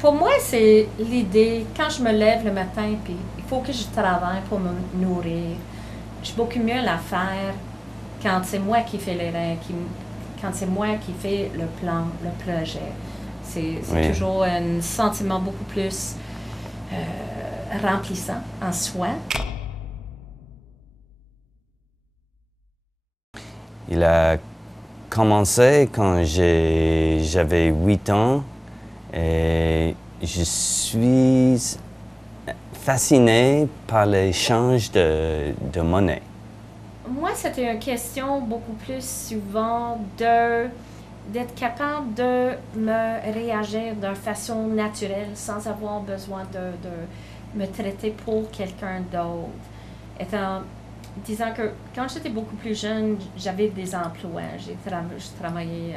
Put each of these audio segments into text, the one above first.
Pour moi, c'est l'idée, quand je me lève le matin, puis il faut que je travaille pour me nourrir, je suis beaucoup mieux la faire quand c'est moi qui fais les règles, quand c'est moi qui fais le plan, le projet. C'est Oui. toujours un sentiment beaucoup plus remplissant en soi. Il a commencé quand j'avais 8 ans et je suis fasciné par l'échange de monnaie. Moi, c'était une question beaucoup plus souvent d'être capable de me réagir d'une façon naturelle sans avoir besoin de me traiter pour quelqu'un d'autre. Disant que quand j'étais beaucoup plus jeune, j'avais des emplois. Je travaillais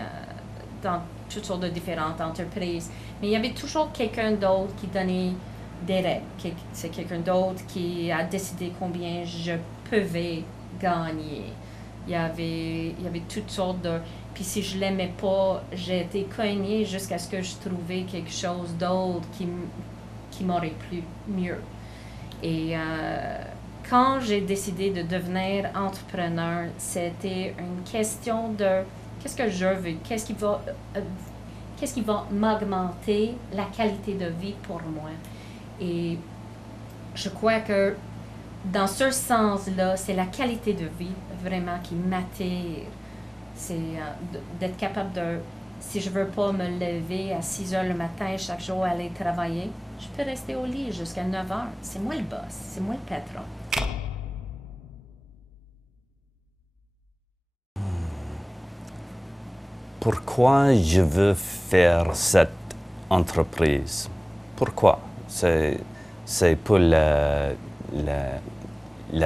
dans toutes sortes de différentes entreprises. Mais il y avait toujours quelqu'un d'autre qui donnait des règles. C'est quelqu'un d'autre qui a décidé combien je pouvais gagner. Il y avait toutes sortes de... Puis si je l'aimais pas, j'ai été cognée jusqu'à ce que je trouvais quelque chose d'autre qui m'aurait plu mieux. Et quand j'ai décidé de devenir entrepreneur, c'était une question de qu'est-ce que je veux, qu'est-ce qui va m'augmenter la qualité de vie pour moi. Et je crois que dans ce sens-là, c'est la qualité de vie vraiment qui m'attire. C'est d'être capable de, si je veux pas me lever à 6 heures le matin chaque jour aller travailler, je peux rester au lit jusqu'à 9 heures. C'est moi le boss, c'est moi le patron. Pourquoi je veux faire cette entreprise? Pourquoi? C'est pour la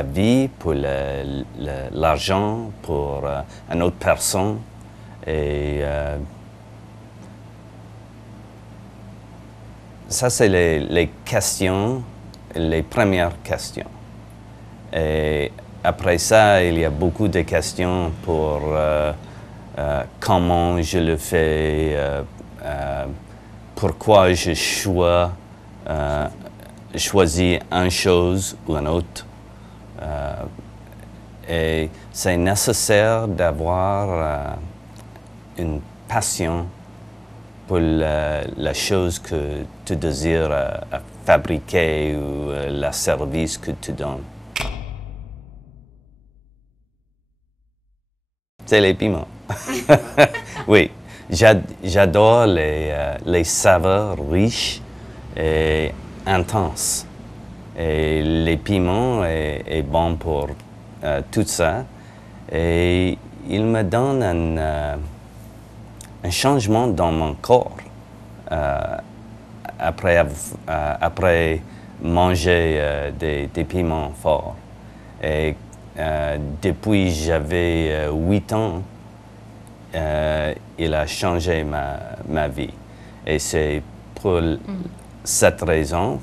vie, pour l'argent, pour une autre personne. Et ça, c'est les questions, les premières questions. Et après ça, il y a beaucoup de questions pour comment je le fais, pourquoi je choisis une chose ou une autre. Et c'est nécessaire d'avoir une passion pour la chose que tu désires fabriquer ou le service que tu donnes. C'est les piments. Oui, j'adore les saveurs riches et intenses. Et les piments est bon pour tout ça. Et il me donne un changement dans mon corps après manger des piments forts. Et depuis j'avais 8 ans, il a changé ma vie. Et c'est pour cette raison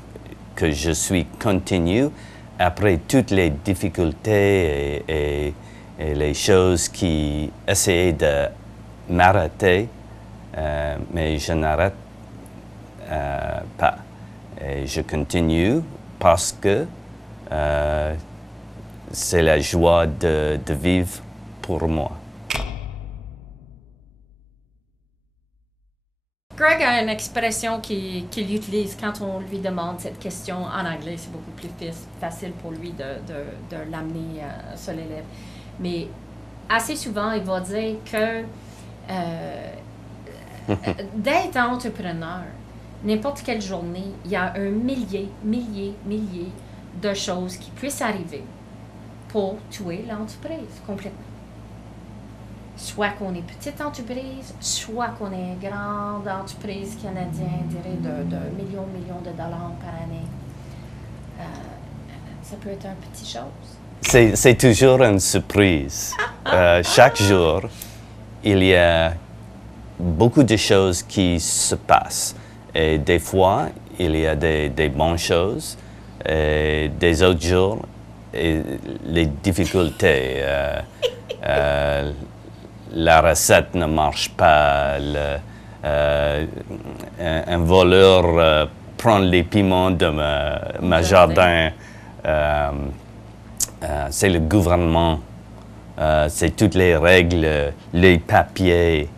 que je suis continu après toutes les difficultés et les choses qui essayaient de m'arrêter, mais je n'arrête pas. Et je continue parce que c'est la joie de vivre pour moi. Greg a une expression qu'il utilise quand on lui demande cette question en anglais. C'est beaucoup plus facile pour lui de l'amener sur les lèvres. Mais assez souvent, il va dire que d'être entrepreneur, n'importe quelle journée, il y a un millier de choses qui puissent arriver pour tuer l'entreprise complètement. Soit qu'on est petite entreprise, soit qu'on est grande entreprise canadienne, de millions de dollars par année. Ça peut être une petite chose. C'est toujours une surprise. Chaque jour, il y a beaucoup de choses qui se passent. Et des fois, il y a des bonnes choses. Et des autres jours, les difficultés. La recette ne marche pas, un voleur prend les piments de ma jardin. C'est le gouvernement. C'est toutes les règles, les papiers.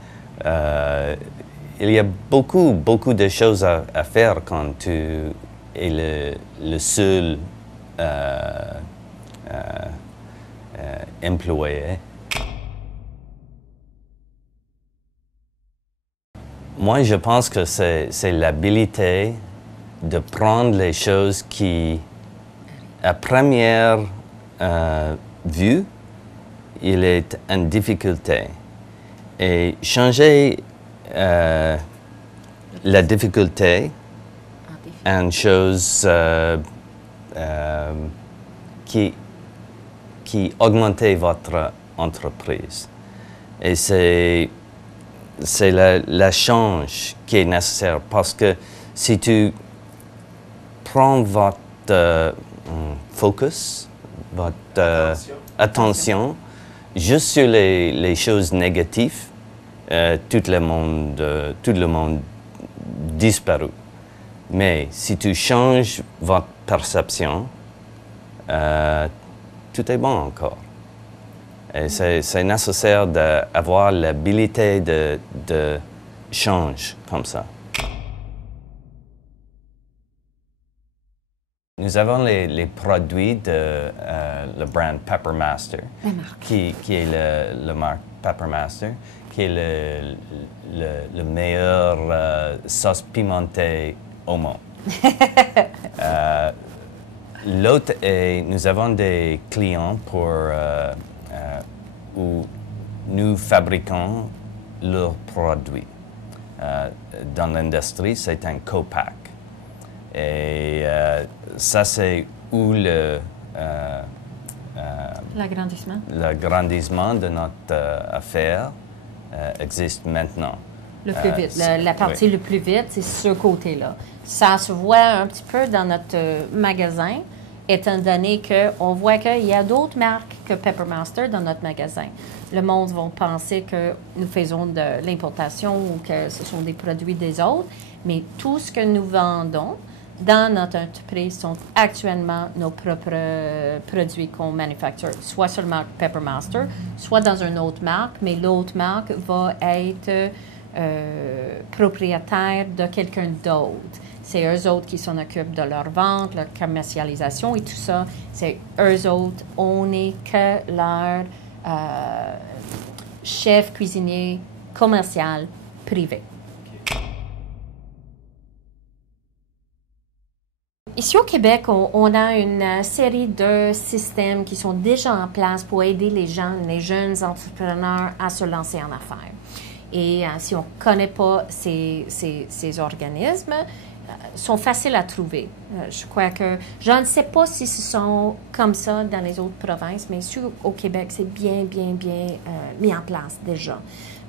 Il y a beaucoup de choses à faire quand tu es le seul employé. Moi, je pense que c'est l'habilité de prendre les choses qui, à première vue, il est en difficulté. Et changer la difficulté en une chose qui augmente votre entreprise. Et c'est la change qui est nécessaire parce que si tu prends votre focus, votre attention juste sur les choses négatives, tout le monde disparaît. Mais si tu changes votre perception, tout est bon encore. Et c'est nécessaire d'avoir l'habilité de changer comme ça. Nous avons les produits de le brand Peppermaster, qui est le marque Peppermaster, qui est le meilleur sauce pimentée au monde. L'autre est, nous avons des clients où nous fabriquons leurs produits. Dans l'industrie, c'est un co-pack. Et ça, c'est où l'agrandissement de notre affaire existe maintenant. Le plus vite. La partie le plus vite, c'est ce côté-là. Ça se voit un petit peu dans notre magasin, étant donné qu'on voit qu'il y a d'autres marques que Peppermaster dans notre magasin. Le monde va penser que nous faisons de l'importation ou que ce sont des produits des autres, mais tout ce que nous vendons dans notre entreprise sont actuellement nos propres produits qu'on manufacture, soit seulement Peppermaster, soit dans une autre marque, mais l'autre marque va être propriétaire de quelqu'un d'autre. C'est eux autres qui s'en occupent de leur vente, leur commercialisation et tout ça. C'est eux autres, on n'est que leur chef cuisinier commercial privé. Ici au Québec, on a une série de systèmes qui sont déjà en place pour aider les jeunes entrepreneurs à se lancer en affaires. Et si on ne connaît pas ces organismes, sont faciles à trouver. Je crois que, je ne sais pas si ce sont comme ça dans les autres provinces, mais ici au Québec, c'est bien mis en place déjà.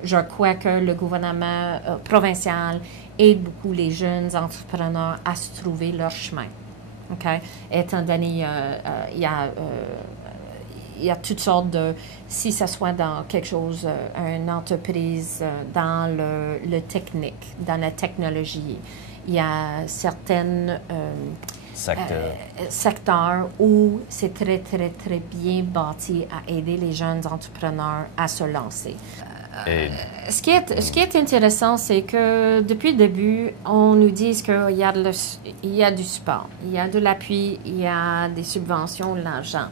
Je crois que le gouvernement provincial aide beaucoup les jeunes entrepreneurs à se trouver leur chemin. Okay? Étant donné, il y a toutes sortes de, si ce soit dans quelque chose, une entreprise dans le technique, dans la technologie, il y a certains secteurs où c'est très bien bâti à aider les jeunes entrepreneurs à se lancer. Ce qui est intéressant, c'est que depuis le début, on nous dit qu'il y a du support, il y a de l'appui, il y a des subventions, de l'argent.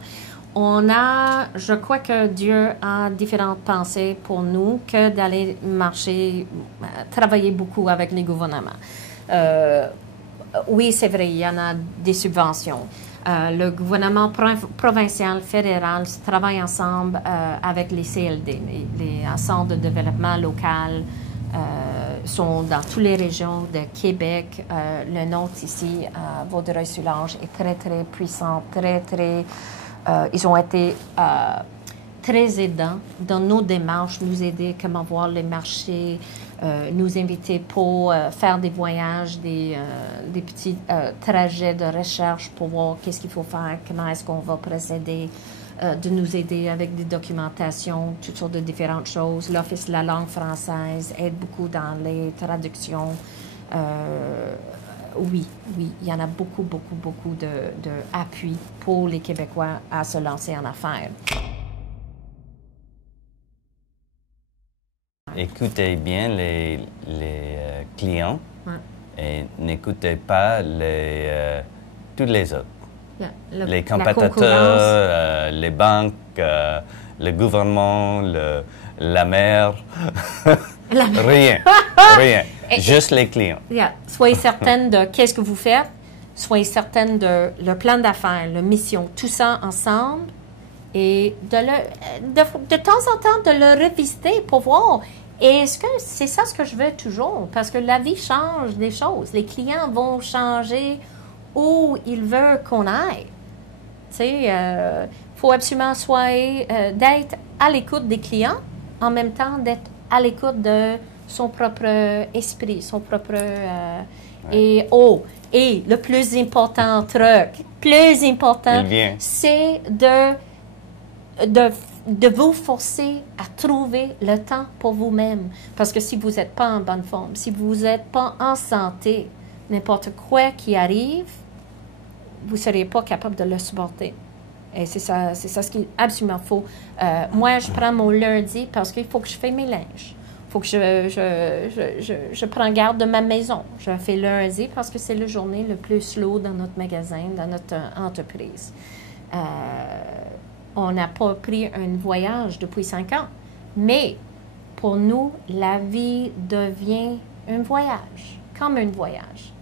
Je crois que Dieu a différentes pensées pour nous que d'aller travailler beaucoup avec les gouvernements. Oui, c'est vrai, il y en a des subventions. Le gouvernement provincial, fédéral travaille ensemble avec les CLD, les centres de développement local, sont dans toutes les régions de Québec. Le nôtre ici, à Vaudreuil-sur-Large, est très puissant, ils ont été très aidant dans nos démarches, nous aider comment voir les marchés, nous inviter pour faire des voyages, des petits trajets de recherche pour voir qu'est-ce qu'il faut faire, comment est-ce qu'on va procéder, de nous aider avec des documentations, toutes sortes de différentes choses. L'Office de la langue française aide beaucoup dans les traductions. Oui, il y en a beaucoup d'appui pour les Québécois à se lancer en affaires. Écoutez bien les clients et n'écoutez pas tous les autres. Les compétiteurs, les banques, le gouvernement, la mer, rien. Juste les clients. Soyez certaine de qu'est-ce que vous faites, soyez certaine de le plan d'affaires, la mission, tout ça ensemble. Et de temps en temps, de le revisiter pour voir, est-ce que c'est ça ce que je veux toujours? Parce que la vie change des choses. Les clients vont changer où ils veulent qu'on aille. Tu sais, faut absolument d'être à l'écoute des clients, en même temps d'être à l'écoute de son propre esprit, son propre... Et le plus important c'est de vous forcer à trouver le temps pour vous-même. Parce que si vous n'êtes pas en bonne forme, si vous n'êtes pas en santé, n'importe quoi qui arrive, vous ne serez pas capable de le supporter. Et c'est ça ce qui est absolument faux. Moi, je prends mon lundi parce qu'il faut que je fasse mes linges. Il faut que je prends garde de ma maison. Je fais lundi parce que c'est la journée le plus slow dans notre magasin, dans notre entreprise. On n'a pas pris un voyage depuis 5 ans. Mais pour nous, la vie devient un voyage, comme un voyage.